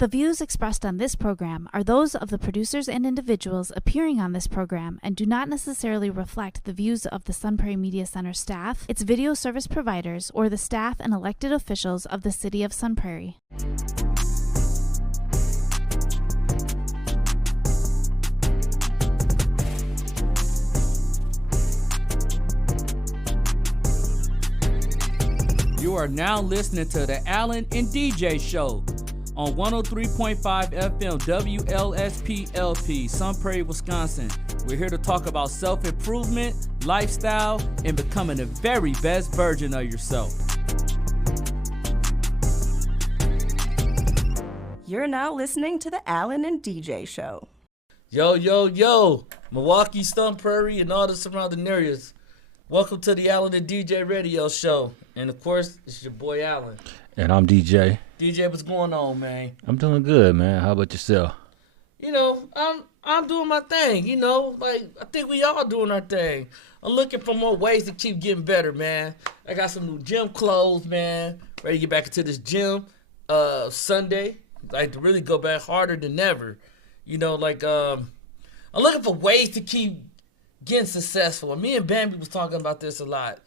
The views expressed on this program are those of the producers and individuals appearing on this program and do not necessarily reflect the views of the Sun Prairie Media Center staff, its video service providers, or the staff and elected officials of the City of Sun Prairie. You are now listening to the Allen and DJ Show on 103.5 FM WLSP-LP, Sun Prairie, Wisconsin. We're here to talk about self-improvement, lifestyle, and becoming the very best version of yourself. You're now listening to the Allen and DJ Show. Yo, yo, yo, Milwaukee, Sun Prairie, and all the surrounding areas. Welcome to the Allen and DJ Radio Show. And, of course, it's your boy, Allen. And I'm DJ. DJ, what's going on, man? I'm doing good, man. How about yourself? You know, I'm doing my thing, you know. Like, I think we all doing our thing. I'm looking for more ways to keep getting better, man. I got some new gym clothes, man. Ready to get back into this gym Sunday. Like, to really go back harder than ever. You know, like, I'm looking for ways to keep getting successful. And me and Bambi was talking about this a lot.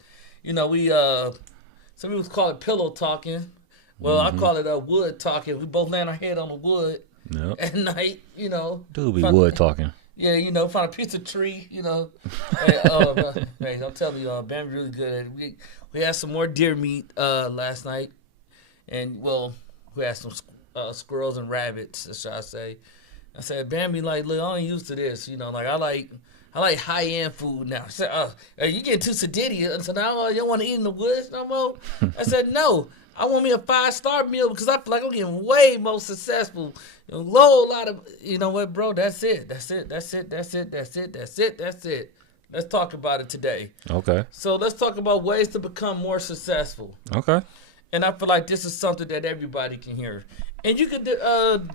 You know, some people call it pillow talking. Well, I call it wood talking. We both land our head on the wood at night, you know. Dude be wood talking. Yeah, you know, find a piece of tree, you know. Hey, I'm telling you, Bambi really good at it. We had some more deer meat last night. And, well, we had some squirrels and rabbits, shall I say. I said, Bambi, like, look, I ain't used to this, you know. Like, I like high-end food now. I said, you getting too sedity. So now you don't want to eat in the woods no more? I said, no. I want me a 5-star meal because I feel like I'm getting way more successful. A lot of, you know what, bro? That's it. Let's talk about it today. Okay. So let's talk about ways to become more successful. Okay. And I feel like this is something that everybody can hear. And you can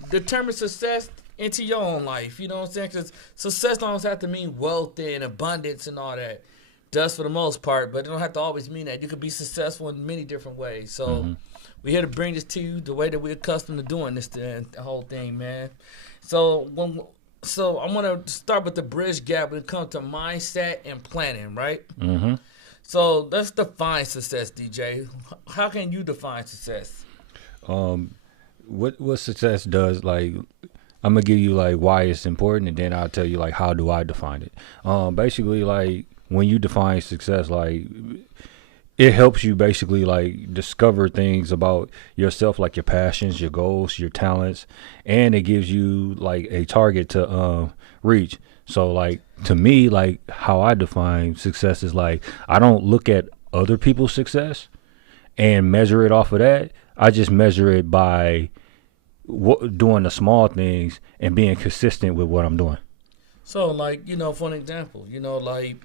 determine success into your own life. You know what I'm saying? Because success don't have to mean wealth and abundance and all that. Does for the most part, but it don't have to always mean that. You could be successful in many different ways. So we're here to bring this to you the way that we're accustomed to doing this, the whole thing, man. So I want to start with the bridge gap when it comes to mindset and planning, right? Mm-hmm. So let's define success, DJ. How can you define success? What success does, like, I'm gonna give you like why it's important, and then I'll tell you like how do I define it. Basically, like, when you define success, like, it helps you basically like discover things about yourself, like your passions, your goals, your talents, and it gives you like a target to reach. So like, to me, like, how I define success is like, I don't look at other people's success and measure it off of that. I just measure it by doing the small things and being consistent with what I'm doing. So, like, you know, for an example, you know, like,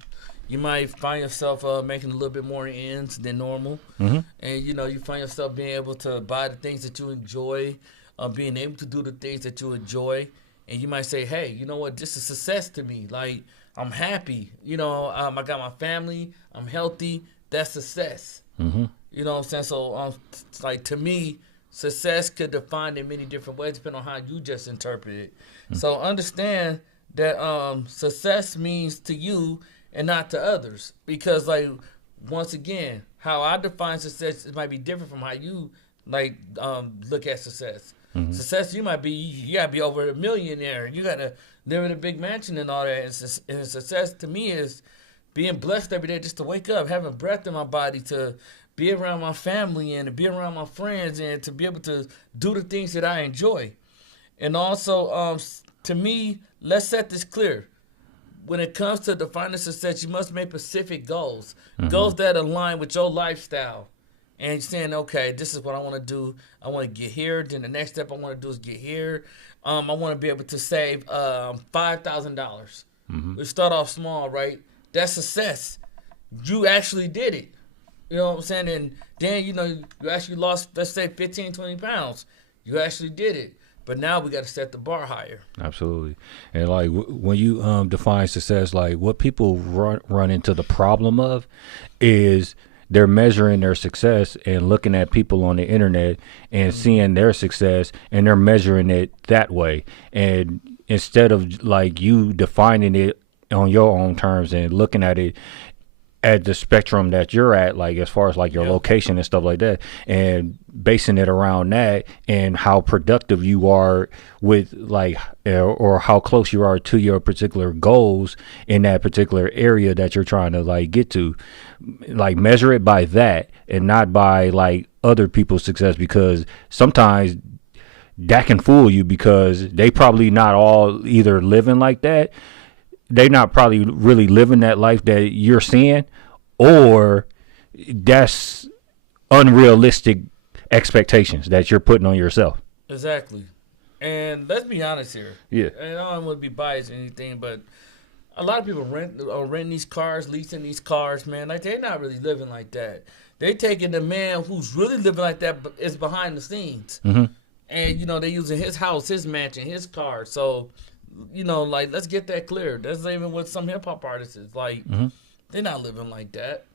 you might find yourself making a little bit more ends than normal. Mm-hmm. And, you know, you find yourself being able to buy the things that you enjoy, being able to do the things that you enjoy. And you might say, hey, you know what, this is success to me. Like, I'm happy. You know, I got my family. I'm healthy. That's success. Mm-hmm. You know what I'm saying? So, like, to me, success could define in many different ways depending on how you just interpret it. Mm-hmm. So understand that success means to you and not to others. Because, like, once again, how I define success, it might be different from how you, like, look at success. Mm-hmm. Success, you gotta be over a millionaire. You gotta live in a big mansion and all that. And success to me is being blessed every day just to wake up, having breath in my body, to be around my family and to be around my friends and to be able to do the things that I enjoy. And also, to me, let's set this clear. When it comes to defining success, you must make specific goals, goals that align with your lifestyle. And you're saying, okay, this is what I want to do. I want to get here. Then the next step I want to do is get here. I want to be able to save $5,000. We start off small, right? That's success. You actually did it. You know what I'm saying? And then, you know, you actually lost, let's say, 15, 20 pounds. You actually did it. But now we got to set the bar higher. Absolutely. And like when you define success, like what people run into the problem of is they're measuring their success and looking at people on the internet and seeing their success, and they're measuring it that way. And instead of like you defining it on your own terms and looking at it at the spectrum that you're at, like as far as like your location and stuff like that, and basing it around that and how productive you are with like or how close you are to your particular goals in that particular area that you're trying to like get to, like measure it by that and not by like other people's success, because sometimes that can fool you because they probably not all either living like that. They not probably really living that life that you're seeing, or that's unrealistic expectations that you're putting on yourself. Exactly. And let's be honest here. Yeah. And I don't want to be biased or anything, but a lot of people are renting these cars, leasing these cars, man. Like, they're not really living like that. They taking the man who's really living like that but is behind the scenes. Mm-hmm. And, they're using his house, his mansion, his car. So, like, let's get that clear. That's not even what some hip-hop artists is. Like, they're not living like that.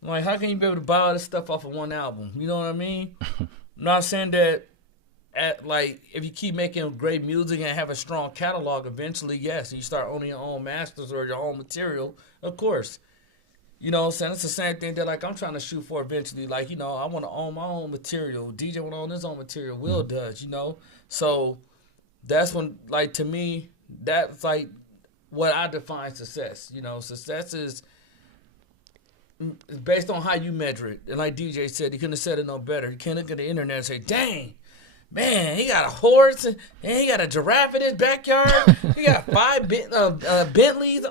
Like, how can you be able to buy all this stuff off of one album? You know what I mean? I'm not saying that, if you keep making great music and have a strong catalog, eventually, yes, and you start owning your own masters or your own material, of course. You know what I'm saying? It's the same thing that, like, I'm trying to shoot for eventually. Like, I want to own my own material. DJ want to own his own material. Will does, So that's when, like, to me, that's, like, what I define success. Success is based on how you measure it. And like DJ said, he couldn't have said it no better. You can't look at the internet and say, dang, man, he got a horse and he got a giraffe in his backyard. He got 5 Bentleys.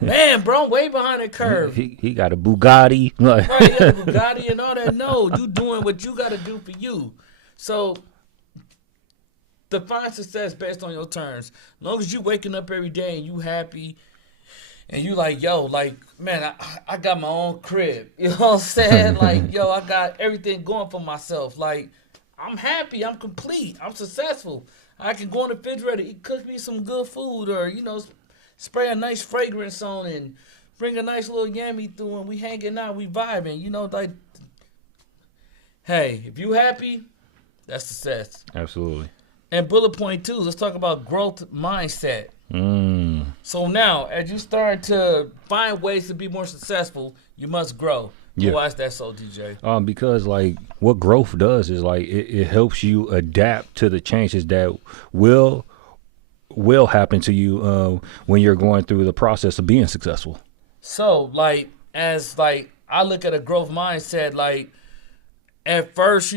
Man, bro, I'm way behind the curve. He got a Bugatti. Right, he got a Bugatti and all that. No, you doing what you got to do for you. So define success based on your terms. As long as you waking up every day and you happy and you like, yo, like, man, I got my own crib. You know what I'm saying? Like, yo, I got everything going for myself. Like, I'm happy. I'm complete. I'm successful. I can go in the refrigerator, cook me some good food, or, spray a nice fragrance on and bring a nice little yammy through and we hanging out, we vibing. Like, hey, if you happy, that's success. Absolutely. And bullet point 2, let's talk about growth mindset. So now, as you start to find ways to be more successful, you must grow. Yeah. Why is that so, DJ? Because like what growth does is like it helps you adapt to the changes that will happen to you when you're going through the process of being successful. So like as like I look at a growth mindset, like at first,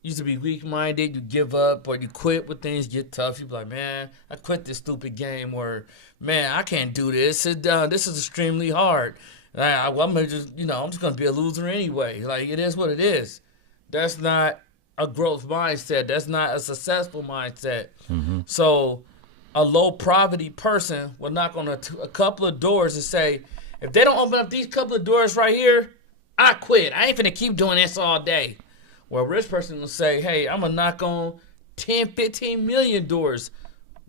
used to be weak-minded, you give up or you quit when things get tough. You be like, man, I quit this stupid game, or man, I can't do this. This is extremely hard. I'm just gonna be a loser anyway. Like, it is what it is. That's not a growth mindset. That's not a successful mindset. Mm-hmm. So a low poverty person will knock on a couple of doors and say, if they don't open up these couple of doors right here, I quit. I ain't finna keep doing this all day. Well, a rich person will say, hey, I'm gonna knock on 10, 15 million doors.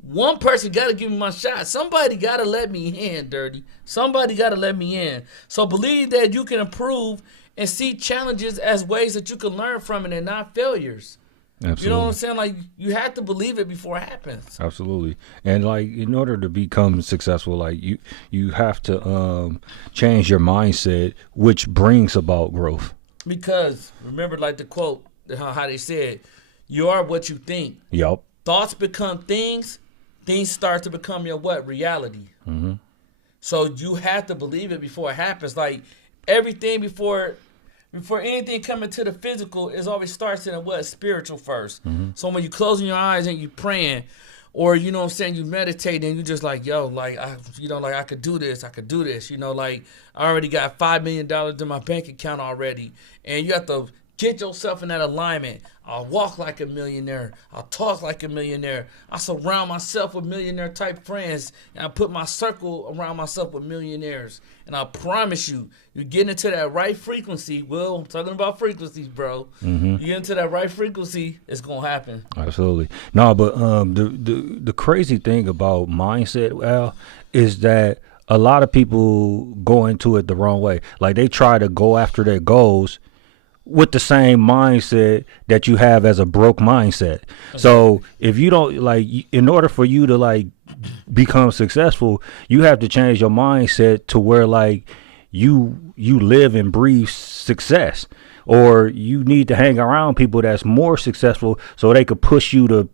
One person got to give me my shot. Somebody got to let me in, Dirty. Somebody got to let me in. So believe that you can improve and see challenges as ways that you can learn from it and not failures. Absolutely. You know what I'm saying? Like, you have to believe it before it happens. Absolutely. And like, in order to become successful, like you have to change your mindset, which brings about growth. Because remember, like the quote, how they said, you are what you think. Yup. Thoughts become things. Things start to become your what? Reality. Mm-hmm. So you have to believe it before it happens. Like, everything before anything coming to the physical, is always starts in a what? Spiritual first. Mm-hmm. So when you closing your eyes and you praying, or you meditate and you just like, yo, like I could do this, like I already got $5 million in my bank account already, and you have to get yourself in that alignment. I'll walk like a millionaire. I'll talk like a millionaire. I surround myself with millionaire type friends, and I put my circle around myself with millionaires. And I promise you, you get into that right frequency. Will, I'm talking about frequencies, bro. Mm-hmm. You get into that right frequency, it's gonna happen. Absolutely. No, but the crazy thing about mindset, Al, is that a lot of people go into it the wrong way. Like they try to go after their goals with the same mindset that you have as a broke mindset. So if you don't like, in order for you to like become successful, you have to change your mindset to where like you live and breathe success, or you need to hang around people that's more successful so they could push you to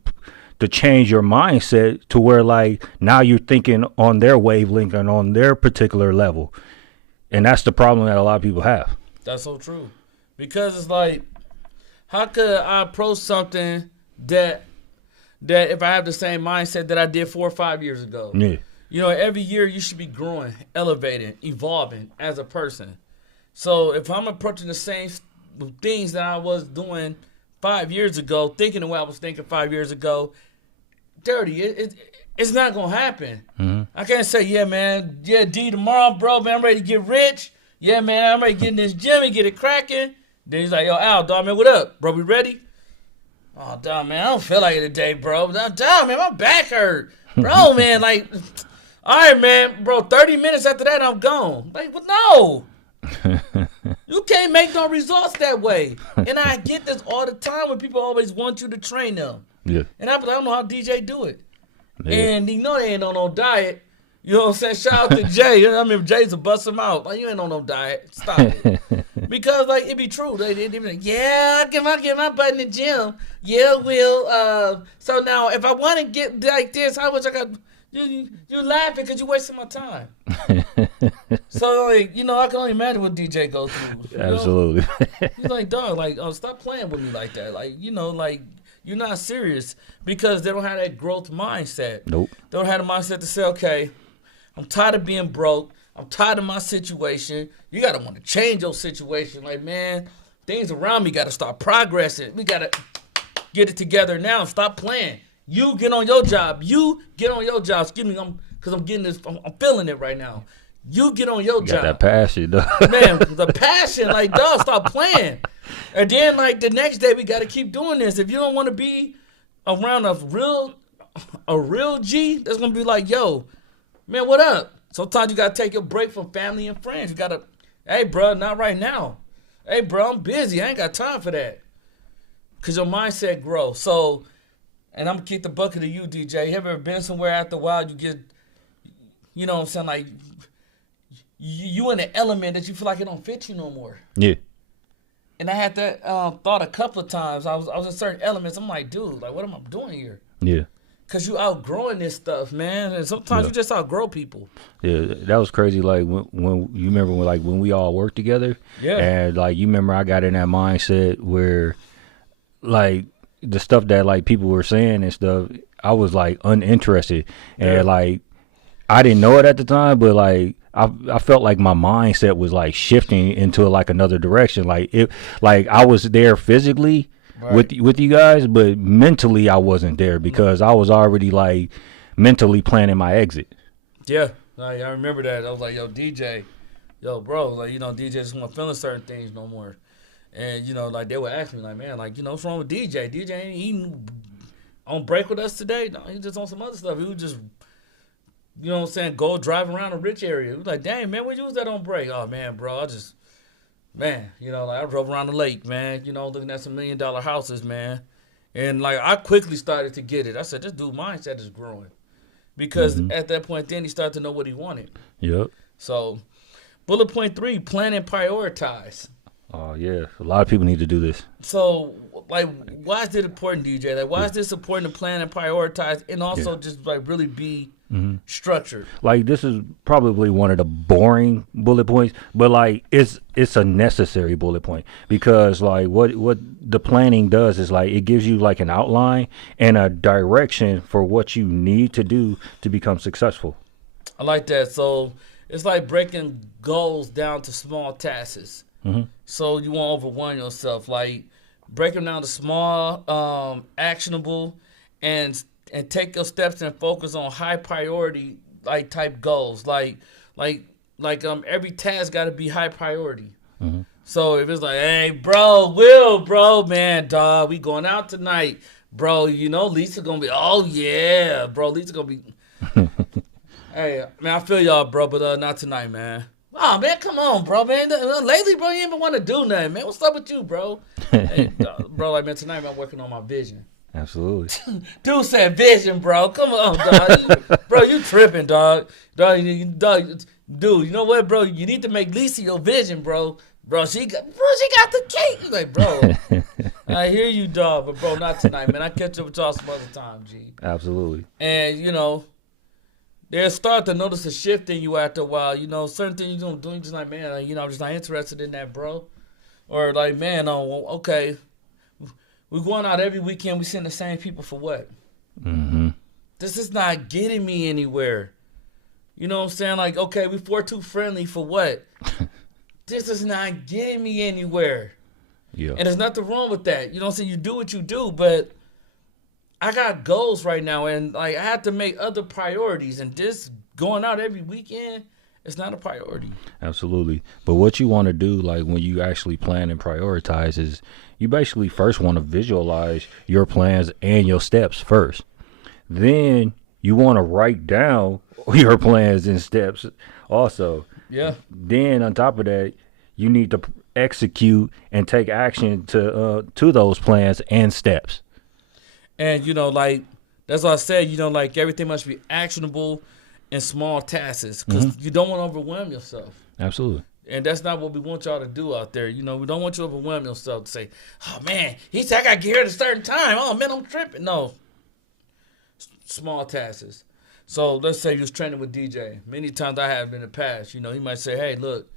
change your mindset to where like now you're thinking on their wavelength and on their particular level. And that's the problem that a lot of people have. That's so true. Because it's like, how could I approach something that if I have the same mindset that I did 4 or 5 years ago? Yeah. You know, every year you should be growing, elevating, evolving as a person. So if I'm approaching the same things that I was doing 5 years ago, thinking the way I was thinking 5 years ago, it's not going to happen. Mm-hmm. I can't say, yeah, man, yeah, D, tomorrow, bro, man, I'm ready to get rich. Yeah, man, I'm ready to get in this gym and get it cracking. Then he's like, yo, Al, dog, man, what up? Bro, we ready? Oh, dog, man, I don't feel like it today, bro. Dog, man, my back hurt. Bro, man, like, all right, man, bro, 30 minutes after that, I'm gone. Like, well, no. You can't make no results that way. And I get this all the time when people always want you to train them. Yeah. And I don't know how DJ do it. Yeah. And you know they ain't on no diet. You know what I'm saying? Shout out to Jay. I mean, Jay's a bust him out. Like, you ain't on no diet. Stop it. Because, like, it be true. They be like, yeah, I get my butt in the gym. Yeah, Will. So now, if I want to get like this, how much I got? You laughing because you wasting my time. So, like, you know, I can only imagine what DJ goes through. Absolutely. He's like, dog, like, stop playing with me like that. Like, you know, like, you're not serious because they don't have that growth mindset. Nope. They don't have the mindset to say, okay, I'm tired of being broke. I'm tired of my situation. You got to want to change your situation. Like, man, things around me got to start progressing. We got to get it together now and stop playing. You get on your job. You get on your job. Excuse me, because I'm getting this. I'm feeling it right now. You get on your job. Got that passion, though. Man, the passion, like, dog, stop playing. And then, like, the next day, we got to keep doing this. If you don't want to be around a real G, that's going to be like, yo, man, what up? Sometimes you got to take a break from family and friends. You got to, hey, bro, not right now. Hey, bro, I'm busy. I ain't got time for that. Because your mindset grows. So, and I'm going to keep the bucket of you, DJ. You ever been somewhere after a while, you get, you know what I'm saying, like, you in an element that you feel like it don't fit you no more. Yeah. And I had that thought a couple of times. I was in certain elements. I'm like, dude, like, what am I doing here? Yeah. Because you outgrowing this stuff, man. And sometimes you just outgrow people. Yeah, that was crazy. Like, when you remember when we all worked together? Yeah. And, like, you remember I got in that mindset where, like, the stuff that, like, people were saying and stuff, I was, like, uninterested. And, like, I didn't know it at the time, but, like, I felt like my mindset was like shifting into like another direction. Like I was there physically with you guys, but mentally I wasn't there because I was already like mentally planning my exit. Yeah, I remember that. I was like, yo, DJ, yo, bro, like, you know, DJ just wasn't feeling certain things no more. And, you know, like, they would ask me, like, man, like, you know, what's wrong with DJ? DJ ain't eating on break with us today? No, he just on some other stuff. He was just, you know what I'm saying, go drive around a rich area. It was like, dang, man, what you was that on break? Oh, man, bro, you know, like, I drove around the lake, man, you know, looking at some $1 million houses, man. And, like, I quickly started to get it. I said, this dude mindset is growing. Because at that point then, he started to know what he wanted. Yep. So, bullet point 3, plan and prioritize. Oh, yeah. A lot of people need to do this. So, like, why is it important, DJ? Like, why is this important to plan and prioritize and also just, like, really be structured? Like, this is probably one of the boring bullet points, but, like, it's a necessary bullet point because, like, what the planning does is, like, it gives you, like, an outline and a direction for what you need to do to become successful. I like that. So, it's like breaking goals down to small tasks. So you won't overwhelm yourself. Like, break them down to small, actionable, and take your steps and focus on high priority, like, type goals. Like every task got to be high priority. So if it's like, hey, bro, man, dog, we going out tonight, bro. You know, Lisa gonna be, oh yeah, bro, Lisa gonna be. Hey, man, I feel y'all, bro, but not tonight, man. Oh, man, come on, bro, man. Lately, bro, you ain't even want to do nothing, man. What's up with you, bro? Hey, bro, like, man, tonight I'm working on my vision. Absolutely. Dude said vision, bro. Come on, dog. Bro, you tripping, dog. Dude, you know what, bro? You need to make Lisa your vision, bro. Bro, she got the cake. He's like, bro, I hear you, dog, but bro, not tonight, man. I catch up with y'all some other time, G. Absolutely. And they'll start to notice a shift in you after a while. Certain things you're doing, just like, man, I'm just not interested in that, bro. Or like, man, okay, we're going out every weekend. We seeing the same people for what? Mm-hmm. This is not getting me anywhere. You know what I'm saying? Like, okay, we 4-2 friendly for what? This is not getting me anywhere. Yeah. And there's nothing wrong with that. You know what I'm saying? You do what you do, but I got goals right now, and like I have to make other priorities. And this going out every weekend, it's not a priority. Absolutely. But what you want to do, like when you actually plan and prioritize, is you basically first want to visualize your plans and your steps first. Then you want to write down your plans and steps also. Yeah. Then on top of that, you need to execute and take action to those plans and steps. And like that's why I said, like everything must be actionable in small tasks, because you don't want to overwhelm yourself. Absolutely. And that's not what we want y'all to do out there. We don't want you to overwhelm yourself to say, oh man, he said I got to get here at a certain time. Oh man, I'm tripping. No. Small tasks. So let's say you was training with DJ. Many times I have in the past, he might say, hey, look,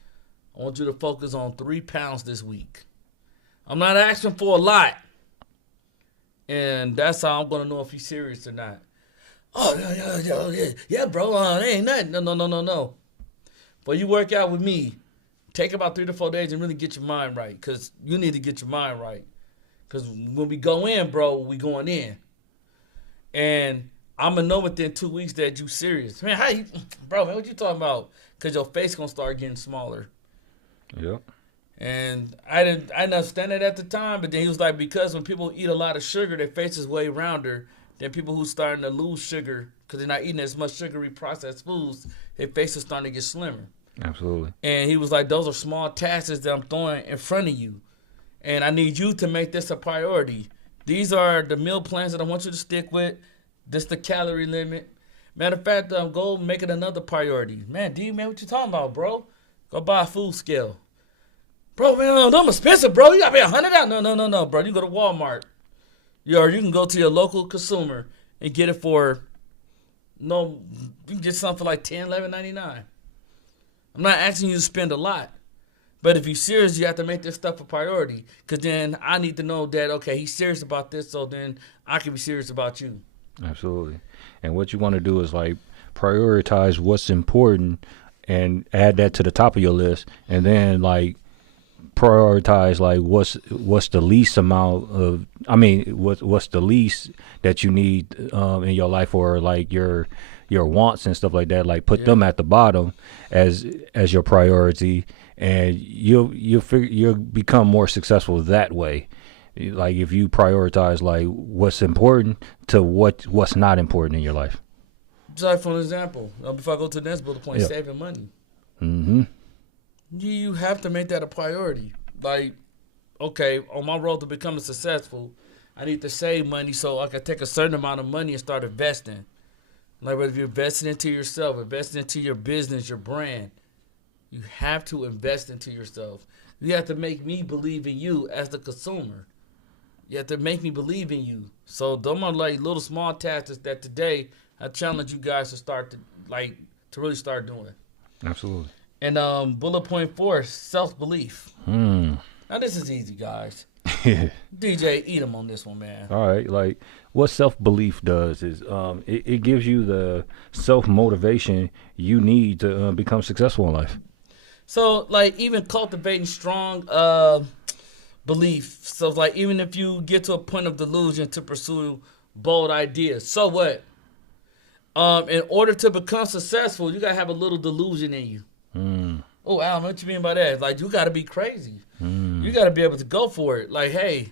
I want you to focus on 3 pounds this week. I'm not asking for a lot. And that's how I'm going to know if he's serious or not. Oh, yeah, bro, it ain't nothing. No. But you work out with me. Take about 3 to 4 days and really get your mind right, because you need to get your mind right. Because when we go in, bro, we going in. And I'm going to know within 2 weeks that you serious. Man, man, what you talking about? Because your face going to start getting smaller. Yep. And I didn't understand it at the time, but then he was like, because when people eat a lot of sugar, their face is way rounder than people who's starting to lose sugar because they're not eating as much sugary processed foods. Their face is starting to get slimmer. Absolutely. And he was like, those are small tasks that I'm throwing in front of you. And I need you to make this a priority. These are the meal plans that I want you to stick with. This the calorie limit. Matter of fact, go make it another priority. Man, D, man, what you talking about, bro? Go buy a food scale. Bro, man, them expensive, bro. You got to pay $100. No, bro. You go to Walmart. Or you can go to your local consumer and get it for, you can get something for like $10, $11.99. I'm not asking you to spend a lot. But if you're serious, you have to make this stuff a priority. Because then I need to know that, okay, he's serious about this, so then I can be serious about you. Absolutely. And what you want to do is like prioritize what's important and add that to the top of your list, and then like prioritize like what's the least amount of what's the least that you need in your life, or like your wants and stuff like that, like put them at the bottom as your priority, and you'll become more successful that way. Like if you prioritize like what's important to what's not important in your life. Just like for an example, before I go to the next bullet point, saving money. Mm-hmm. You have to make that a priority. Like, okay, on my road to becoming successful, I need to save money so I can take a certain amount of money and start investing. Like, whether you're investing into yourself, investing into your business, your brand, you have to invest into yourself. You have to make me believe in you as the consumer. You have to make me believe in you. So those are like little small tasks that today I challenge you guys to start to really start doing. Absolutely. And bullet point 4, self-belief. Now this is easy, guys. DJ, eat them on this one, man. All right, like what self-belief does is it gives you the self-motivation you need to become successful in life. So like even cultivating strong belief. So like even if you get to a point of delusion to pursue bold ideas, so what? In order to become successful, you gotta have a little delusion in you. Oh, Alan, what you mean by that? Like, you got to be crazy. You got to be able to go for it. Like, hey,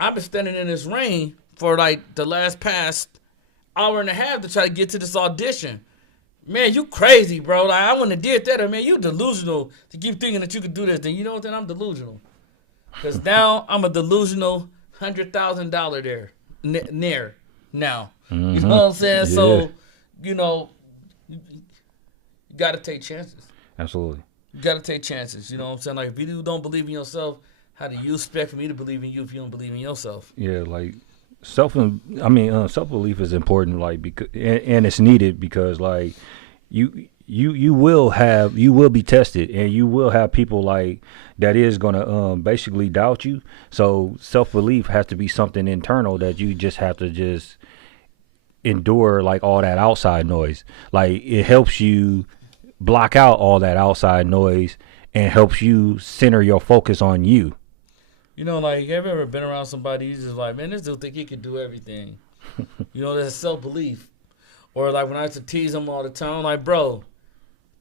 I've been standing in this rain for, like, the past hour and a half to try to get to this audition. man, you crazy, bro. Like, I wouldn't have did that. Or, man, you delusional to keep thinking that you could do this. Then you know what? Then I'm delusional. Because now I'm a delusional $100,000 there. Near now. Mm-hmm. You know what I'm saying? Yeah. So, you know, you got to take chances. Absolutely. You got to take chances. You know what I'm saying? Like, if you don't believe in yourself, how do you expect for me to believe in you if you don't believe in yourself? Yeah, like self-belief is important, like, because and it's needed because, like, you will be tested, and you will have people like that is gonna basically doubt you. So self-belief has to be something internal that you just have to just endure, like all that outside noise. Like, it helps you block out all that outside noise and helps you center your focus on you. You know, like, have you ever been around somebody who's just like, man, this dude think he can do everything? You know, there's self-belief. Or, like, when I used to tease him all the time, I'm like, bro,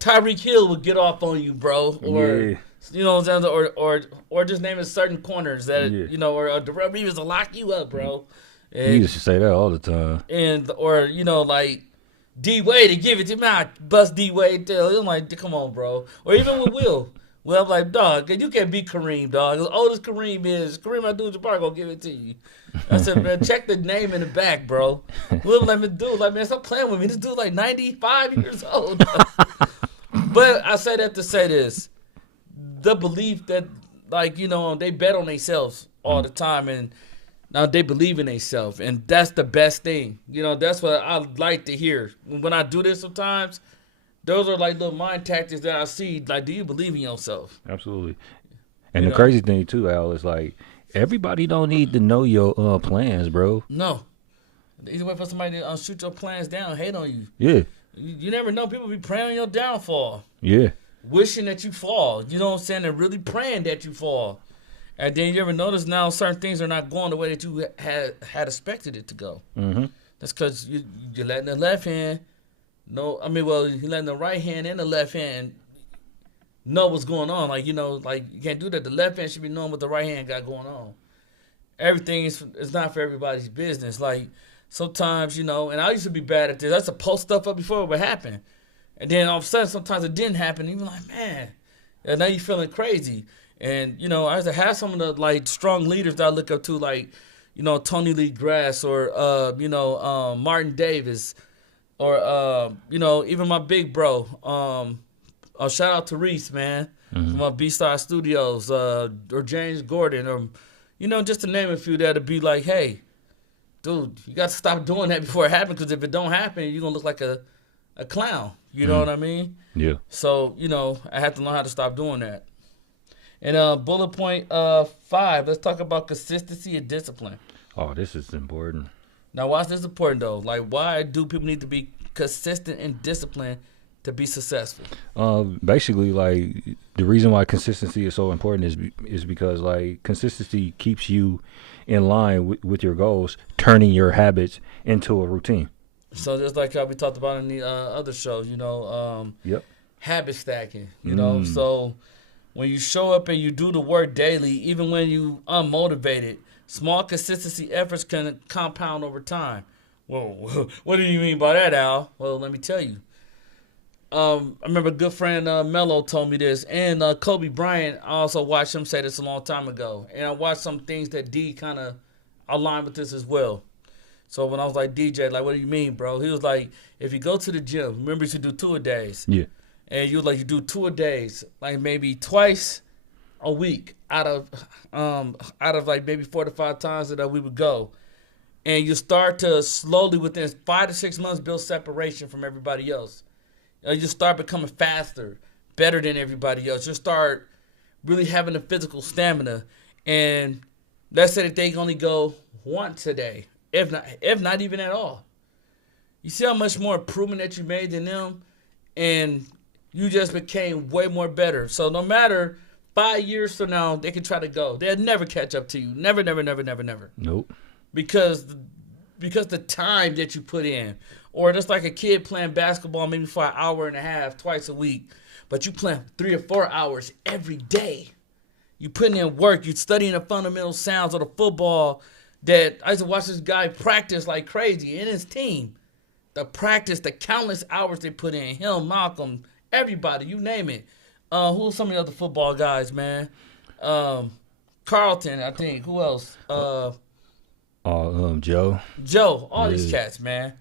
Tyreek Hill would get off on you, bro. Or, Yeah. you know what I'm saying? Or just naming certain corners that, Yeah. you know, or Darrell Reeves will lock you up, bro. You And, used to say that all the time. or, you know, like, D-Wade to give it to me. I bust D-Wade till. I'm like, come on, bro. Or even with Will. Well, I'm like, dog, you can't beat Kareem, dog. As old as Kareem is, Kareem Abdul-Jabbar gonna give it to you. I said, man, check the name in the back, bro. Will let me do like, man, stop playing with me. This dude like 95 years old. But I say that to say this. The belief that, like, you know, they bet on themselves all the time, and now they believe in themselves, and that's the best thing. You know, that's what I like to hear. When I do this sometimes, those are like little mind tactics that I see. Like, do you believe in yourself? Absolutely. And You the know. crazy thing too, Al, is like everybody don't need to know your plans, bro. No. The easy way for somebody to shoot your plans down, hate on you. Yeah. You never know. People be praying on your downfall, Yeah. wishing that you fall. You know what I'm saying? And really praying that you fall. And then you ever notice now certain things are not going the way that you had expected it to go. Mm-hmm. That's because you're letting the left hand you're letting the right hand and the left hand know what's going on. Like, you know, like, you can't do that. The left hand should be knowing what the right hand got going on. Everything is not for everybody's business. Like, sometimes, you know, and I used to be bad at this. I used to post stuff up before it would happen. And then all of a sudden, sometimes it didn't happen. And you're like, man. And now you're feeling crazy. And, you know, I used to have some of the, like, strong leaders that I look up to, like, you know, Tony Lee Grass or, Martin Davis or, you know, even my big bro. Shout out to Reese, man, from B-Star Studios, or James Gordon, or, you know, just to name a few that'd be like, hey, dude, you got to stop doing that before it happens, because if it don't happen, you're going to look like a clown. You know what I mean? Yeah. So, you know, I have to learn how to stop doing that. And bullet point 5, let's talk about consistency and discipline. Oh, this is important. Now, why is this important, though? Like, why do people need to be consistent and disciplined to be successful? Basically, like, the reason why consistency is so important is because, like, consistency keeps you in line with your goals, turning your habits into a routine. So just like how we talked about in the other shows, you know, Yep. habit stacking, you know. So when you show up and you do the work daily, even when you unmotivated, small consistency efforts can compound over time. Well, what do you mean by that, Al? Well, let me tell you. I remember a good friend Mello told me this, and Kobe Bryant, I also watched him say this a long time ago, and I watched some things that D kind of aligned with this as well. So when I was like, DJ, like, what do you mean, bro? He was like, if you go to the gym, remember you do 2-a-days. Yeah. And you do 2-a-days, like maybe twice a week out of like maybe 4 to 5 times that we would go. And you start to slowly, within 5 to 6 months, build separation from everybody else. You start becoming faster, better than everybody else. You start really having the physical stamina. And let's say that they only go once a day, if not even at all. You see how much more improvement that you made than them, and you just became way more better. So no matter 5 years from now, they can try to go. They'll never catch up to you. Never, never, never, never, never. Nope. Because the time that you put in. Or just like a kid playing basketball maybe for an hour and a half twice a week, but you playing 3 or 4 hours every day. You putting in work. You studying the fundamental sounds of the football that I used to watch this guy practice like crazy in his team. the practice, the countless hours they put in. Him, Malcolm, everybody, you name it. Who's some of the other football guys, man? Carlton, I think. Who else? Joe. Joe. All these cats, man.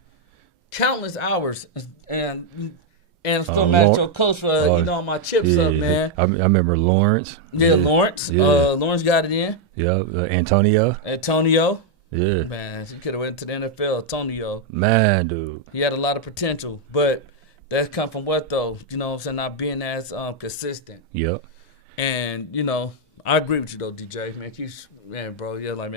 Countless hours, and still mad at your coach for eating my chips up, man. I remember Lawrence. Yeah, Lawrence. Yeah. Lawrence got it in. Yeah, Antonio. Yeah. Man, he could have went to the NFL. Antonio. Man, dude. He had a lot of potential, but that come from what though? You know what I'm saying? Not being as consistent. Yep. And I agree with you though, DJ. Man,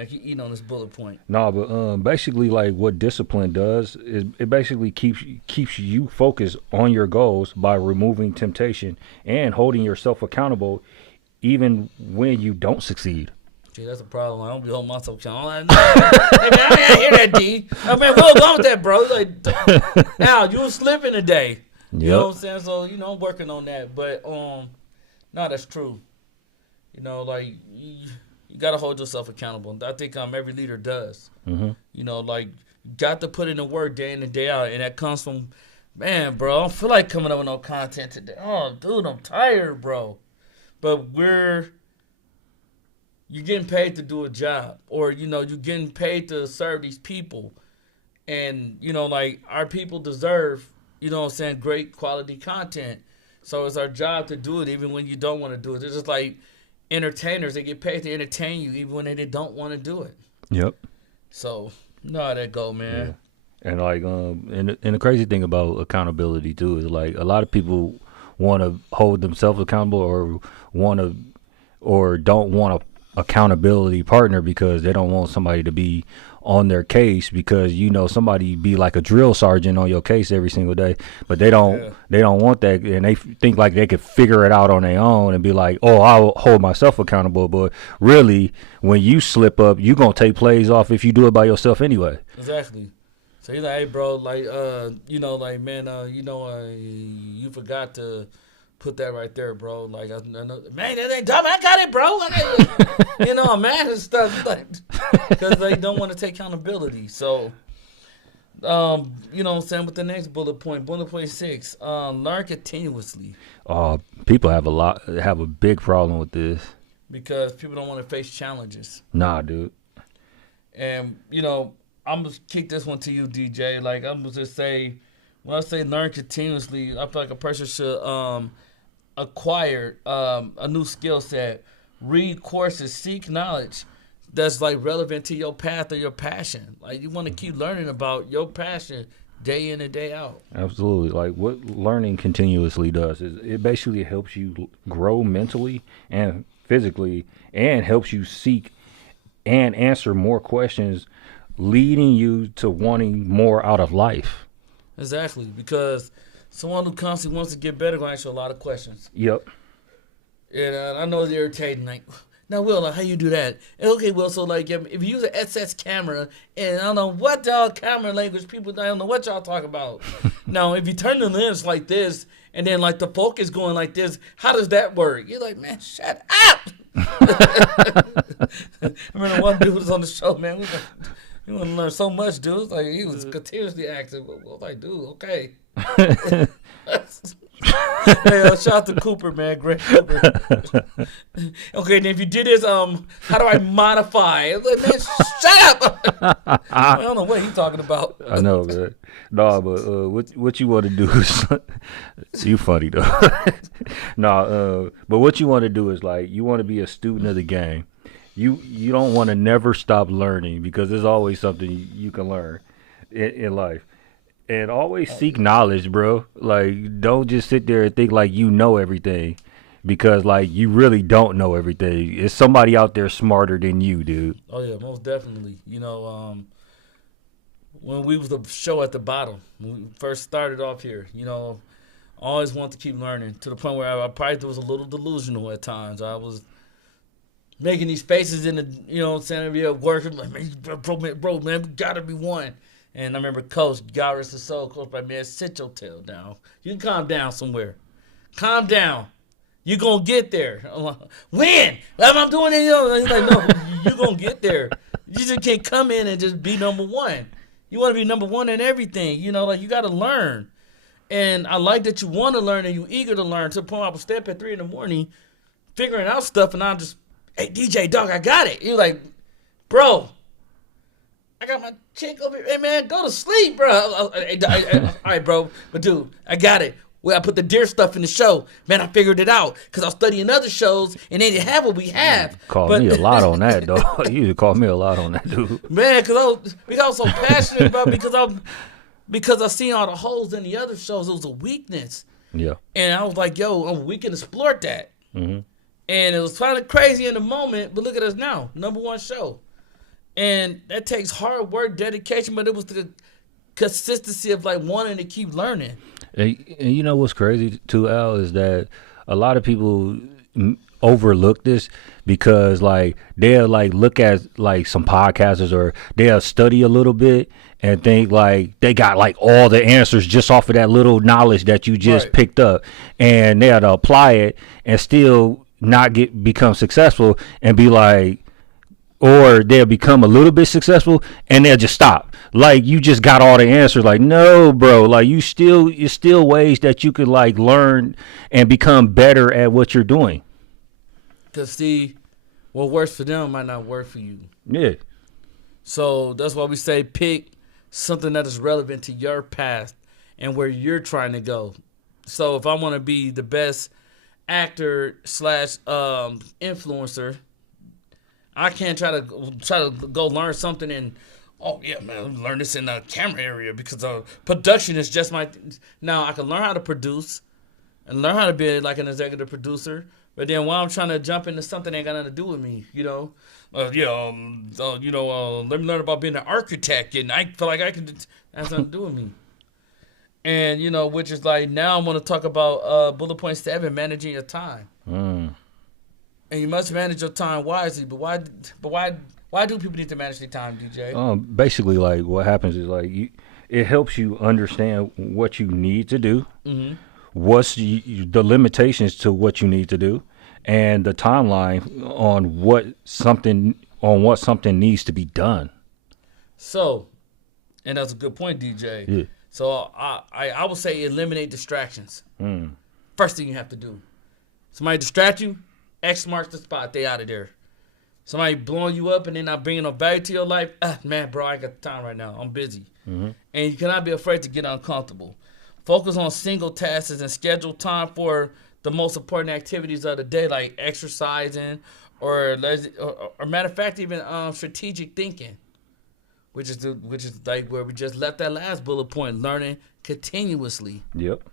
keep eating on this bullet point. No, but basically, like what discipline does is it basically keeps you focused on your goals by removing temptation and holding yourself accountable, even when you don't succeed. Gee, that's a problem. I don't be holding myself accountable. Hey, man, I ain't hear that, D. I mean, what's wrong with that, bro? Like, Al, you was slipping today. You know what I'm saying? So, I'm working on that. But, no, that's true. Like, you got to hold yourself accountable. I think every leader does. Mm-hmm. Like, got to put in the work day in and day out. And that comes from, man, bro, I don't feel like coming up with no content today. Oh, dude, I'm tired, bro. But you're getting paid to do a job, or, you're getting paid to serve these people. And, like, our people deserve, great quality content. So it's our job to do it even when you don't want to do it. It's just like entertainers. They get paid to entertain you even when they don't want to do it. Yep. So, you know how that go, man. Yeah. And, like, and the crazy thing about accountability, too, is, like, a lot of people want to hold themselves accountable or don't want to accountability partner because they don't want somebody to be on their case because somebody be like a drill sergeant on your case every single day, but they don't want that, and they think like they could figure it out on their own and be like, oh, I'll hold myself accountable. But really, when you slip up, you gonna take plays off if you do it by yourself anyway. Exactly. So he's like, hey, bro, like, man, you forgot to put that right there, bro. Like, I know, man, that ain't dumb. I got it, bro. I'm mad and stuff, like, because they don't want to take accountability. So, what I'm saying, with the next bullet point 6, learn continuously. People have a big problem with this because people don't want to face challenges. Nah, dude. And I'm gonna kick this one to you, DJ. Like, I'm gonna just say, when I say learn continuously, I feel like a person should acquire a new skill set, read courses, seek knowledge that's like relevant to your path or your passion. Like, you want to keep learning about your passion day in and day out. Absolutely. Like, what learning continuously does is it basically helps you grow mentally and physically, and helps you seek and answer more questions, leading you to wanting more out of life. Exactly, because someone who constantly wants to get better going to ask you a lot of questions. Yep. And I know it's irritating. Like, now, Will, how you do that? And, okay, Will, so, like, if you use an SS camera, and I don't know what y'all camera language, people, I don't know what y'all talk about. Now, if you turn the lens like this, and then, like, the focus going like this, how does that work? You're like, man, shut up. I remember one dude was on the show, man. We want to learn so much, dude. Like, he was continuously active. I was like, dude, okay. Hey, shout out to Cooper, man. Great Cooper. Okay, then if you did this, how do I modify? I was like, man, shut up. I don't know what he's talking about. I know, man. No, but what you want to do is, you funny though. No, but what you want to do is, like, you want to be a student of the game. You don't want to never stop learning, because there's always something you can learn in life. And always seek knowledge, bro. Like, don't just sit there and think like you know everything, because, like, you really don't know everything. It's somebody out there smarter than you, dude. Oh, yeah, most definitely. When we was the show at the bottom, when we first started off here, I always wanted to keep learning, to the point where I probably was a little delusional at times. I was making these faces in the, saying, at work. I'm like, man, bro, man, we got to be one. And I remember Coach, God rest his soul, Coach, like, man, sit your tail down. You can calm down somewhere. Calm down. You're going to get there. I'm like, when? I'm doing it. He's like, no, you're going to get there. You just can't come in and just be number one. You want to be number one in everything. You know, like you got to learn. And I like that you want to learn and you eager to learn to the point I would step at 3 a.m. figuring out stuff, and I'm just, hey, DJ, dog, I got it. You're like, bro, I got my chick over here. Hey, man, go to sleep, bro. All right, bro, but dude, I got it. Well, I put the deer stuff in the show. Man, I figured it out because I was studying other shows, and they didn't have what we have. Call me a lot on that, though. You call me a lot on that, dude. Man, because I was so passionate about it because I seen all the holes in the other shows. It was a weakness. Yeah. And I was like, yo, we can explore that. Mm-hmm. And it was kind of crazy in the moment, but look at us now, #1 show. And that takes hard work, dedication, but it was the consistency of like wanting to keep learning. And you know what's crazy too, Al, is that a lot of people overlook this because like they'll like look at like some podcasters or they'll study a little bit and think like they got like all the answers just off of that little knowledge that you just picked up, and they'll apply it and still not become successful and be like, or they'll become a little bit successful and they'll just stop. Like you just got all the answers. Like, no, bro, like it's still ways that you could like learn and become better at what you're doing. Cause see, what works for them might not work for you. Yeah. So that's why we say pick something that is relevant to your past and where you're trying to go. So if I want to be the best actor / influencer, I can't try to go learn something in, oh yeah, man, learn this in the camera area because production is just my. Now I can learn how to produce and learn how to be like an executive producer, but then while I'm trying to jump into something that ain't got nothing to do with me, you know, let me learn about being an architect, and I feel like I can. That has nothing to do with me. And you know, which is like now I'm going to talk about bullet point 7, managing your time. And you must manage your time wisely. But why do people need to manage their time, DJ? Basically, like what happens is like it helps you understand what you need to do, mm-hmm. what's the limitations to what you need to do, and the timeline on what something needs to be done. So, and that's a good point, DJ. Yeah. So I would say eliminate distractions. First thing you have to do. Somebody distract you, X marks the spot. They out of there. Somebody blowing you up and they're not bringing no value to your life. Man, bro, I ain't got time right now. I'm busy. Mm-hmm. And you cannot be afraid to get uncomfortable. Focus on single tasks and schedule time for the most important activities of the day, like exercising or matter of fact, even strategic thinking, which is like where we just left that last bullet point, learning continuously. Yep.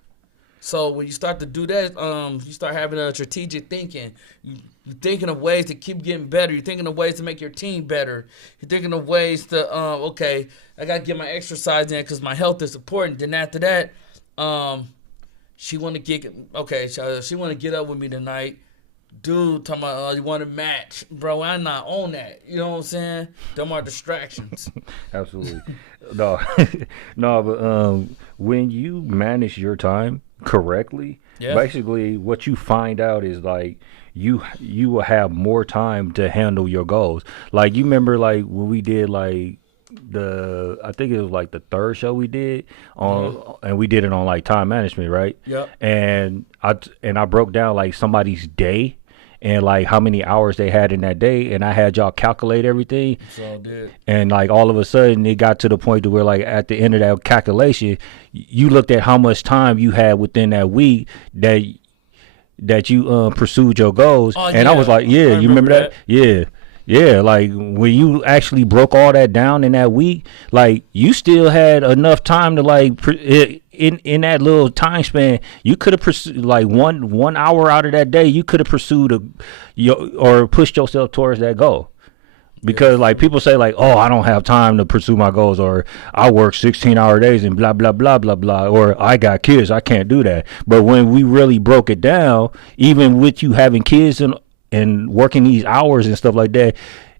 So when you start to do that, you start having a strategic thinking. You're thinking of ways to keep getting better. You're thinking of ways to make your team better. You're thinking of ways to, okay, I got to get my exercise in because my health is important. Then after that, she want to get up with me tonight. Dude, talking about you want to match. Bro, I'm not on that. You know what I'm saying? Them are distractions. Absolutely. No, but when you manage your time correctly, basically what you find out is like you will have more time to handle your goals. Like you remember like when we did like I think it was like the 3rd show we did on, and we did it on like time management, right? Yep. And I broke down like somebody's day and like how many hours they had in that day, and I had y'all calculate everything. So did. And like all of a sudden it got to the point to where like at the end of that calculation, you looked at how much time you had within that week that you pursued your goals. Oh, and I was like, yeah, you remember that? Yeah, like when you actually broke all that down in that week, like you still had enough time to like in that little time span, you could have pursued like one hour out of that day. You could have pursued or pushed yourself towards that goal. Because like people say like, oh, I don't have time to pursue my goals, or I work 16-hour days and blah, blah, blah, blah, blah, or I got kids, I can't do that. But when we really broke it down, even with you having kids and working these hours and stuff like that,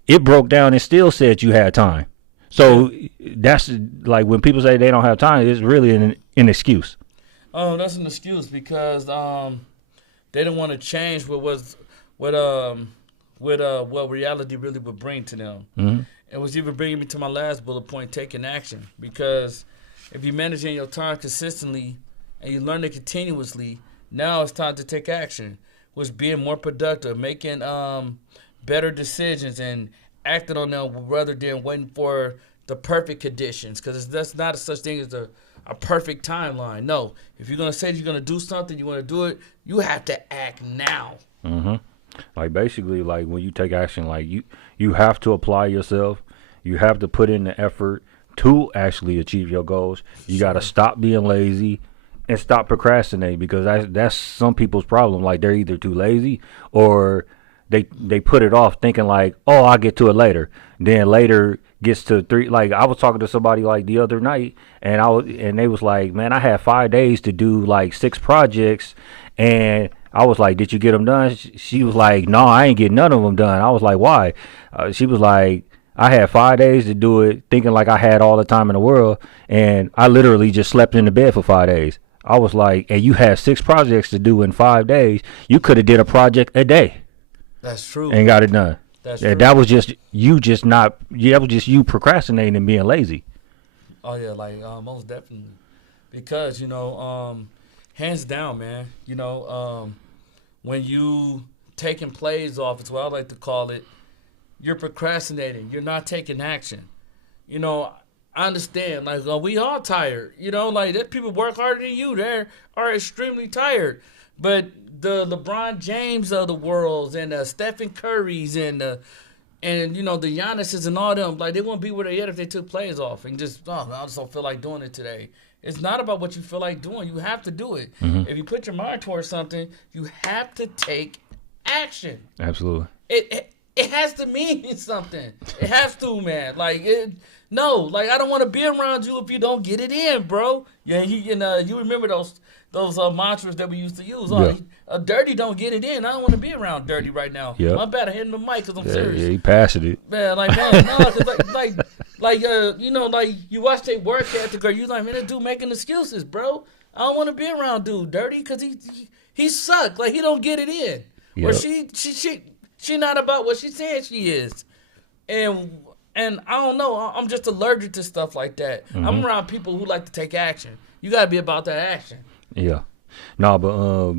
it broke down and still said you had time. So that's like when people say they don't have time, it's really an excuse. Oh, that's an excuse because they don't want to change what reality really would bring to them. Mm-hmm. And was even bringing me to my last bullet point, taking action. Because if you're managing your time consistently and you learn it continuously, now it's time to take action, which being more productive, making better decisions and acting on them rather than waiting for the perfect conditions. Because that's not such thing as a perfect timeline. No, if you're going to say you're going to do something, you want to do it, you have to act now. Mm-hmm. Like basically, like when you take action, like you have to apply yourself. You have to put in the effort to actually achieve your goals. You got to stop being lazy and stop procrastinating, because that's some people's problem. Like they're either too lazy or they put it off thinking like, oh, I'll get to it later. Then later gets to 3. Like I was talking to somebody like the other night, and they was like, man, I had 5 days to do like 6 projects, and I was like, did you get them done? She was like, no, I ain't getting none of them done. I was like, why? She was like, I had 5 days to do it, thinking like I had all the time in the world, and I literally just slept in the bed for 5 days. I was like, and you had 6 projects to do in 5 days. You could have did a project a day. That's true. And got it done. That's true. That was just you that was just you procrastinating and being lazy. Oh, yeah, like most definitely. Because, hands down, man, when you taking plays off, it's what I like to call it, you're procrastinating. You're not taking action. I understand. Like, we all tired. Like, that people work harder than you. They are extremely tired. But the LeBron James of the world and the Stephen Currys and the Giannis's and all them, like, they wouldn't be where they at if they took plays off and just, I just don't feel like doing it today. It's not about what you feel like doing. You have to do it. Mm-hmm. If you put your mind towards something, you have to take action. Absolutely. It has to mean something. It has to, man. Like, I don't want to be around you if you don't get it in, bro. Yeah, you remember those mantras that we used to use. Dirty don't get it in. I don't want to be around Dirty right now. Yep. My bad, I hit him the mic because I'm serious. Yeah, he passed it. Man, like, man, no, cause like you watch they work ethic, or you like, man, that dude making excuses, bro. I don't want to be around dude Dirty because he suck. Like, he don't get it in. Yep. Or she not about what she saying she is. And I don't know, I'm just allergic to stuff like that. Mm-hmm. I'm around people who like to take action. You got to be about that action. Yeah. No, but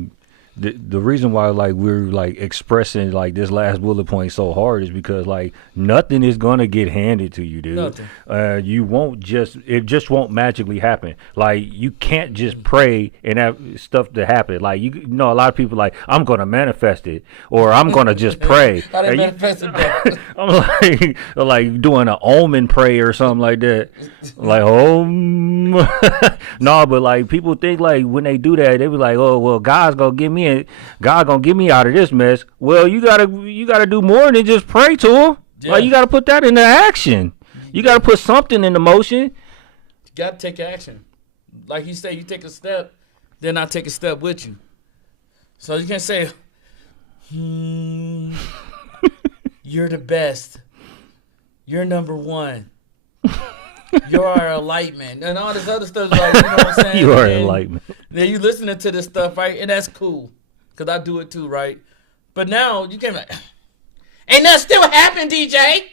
the reason why like we're like expressing like this last bullet point so hard is because like nothing is gonna get handed to you, dude. Nothing. It just won't magically happen. Like you can't just pray and have stuff to happen. Like a lot of people like, I'm gonna manifest it or I'm gonna just pray. How they manifest it? I'm like doing an omen prayer or something like that. Like no, but like people think like when they do that, they be like, oh well, God gonna get me out of this mess. Well, you gotta do more than just pray to him. Yeah. Like you gotta put that into action. You gotta put something into motion. You gotta take action. Like you say, you take a step, then I take a step with you. So you can't say, you're the best. You're number one. You are enlightenment. And all this other stuff, like, you know what I'm saying? You are enlightenment. Then you listening to this stuff, right? And that's cool. Because I do it too, right? But now you can't like, ain't nothing still happened, DJ.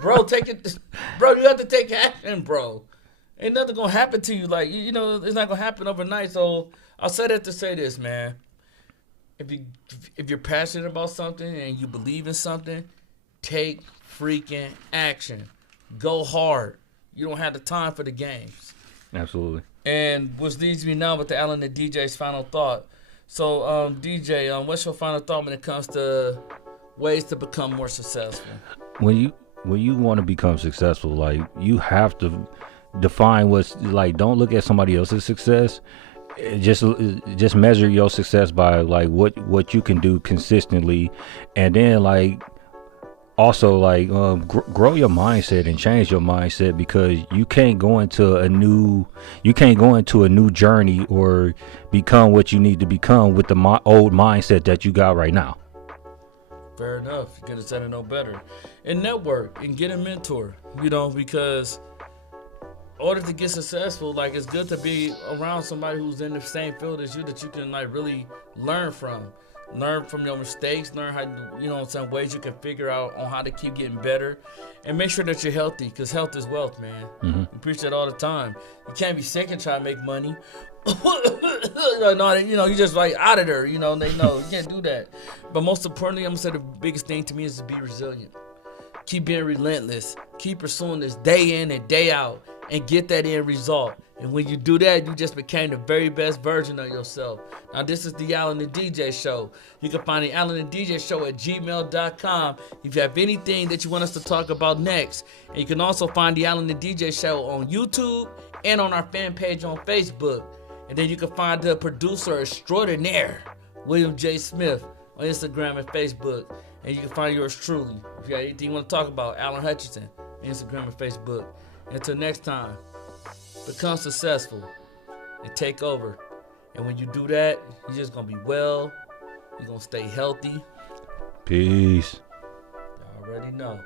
Bro, take it. Bro, you have to take action, bro. Ain't nothing going to happen to you. Like, it's not going to happen overnight. So I'll say that to say this, man. If you're passionate about something and you believe in something, take freaking action. Go hard. You don't have the time for the games. Absolutely. And which leads me now with the Allen and DJ's final thought. So, DJ, what's your final thought when it comes to ways to become more successful? When you want to become successful, like you have to define what's like. Don't look at somebody else's success. Just measure your success by like what you can do consistently, and then like. Also, like, grow your mindset and change your mindset, because you can't go into a new journey or become what you need to become with the old mindset that you got right now. Fair enough. You gotta set it no better. And network and get a mentor, because in order to get successful, like, it's good to be around somebody who's in the same field as you that you can like really learn from. Learn from your mistakes. Learn how, some ways you can figure out on how to keep getting better. And make sure that you're healthy, because health is wealth, man. We preach that all the time. You can't be sick and try to make money. You just like out of there. They know you can't do that. But most importantly, I'm going to say the biggest thing to me is to be resilient. Keep being relentless. Keep pursuing this day in and day out and get that end result. And when you do that, you just became the very best version of yourself. Now, this is the Allen and DJ Show. You can find the Allen and DJ Show at gmail.com if you have anything that you want us to talk about next. And you can also find the Allen and DJ Show on YouTube and on our fan page on Facebook. And then you can find the producer extraordinaire, William J. Smith, on Instagram and Facebook. And you can find yours truly. If you have anything you want to talk about, Alan Hutchinson, Instagram and Facebook. Until next time, become successful and take over. And when you do that, you're just going to be well. You're going to stay healthy. Peace. You already know.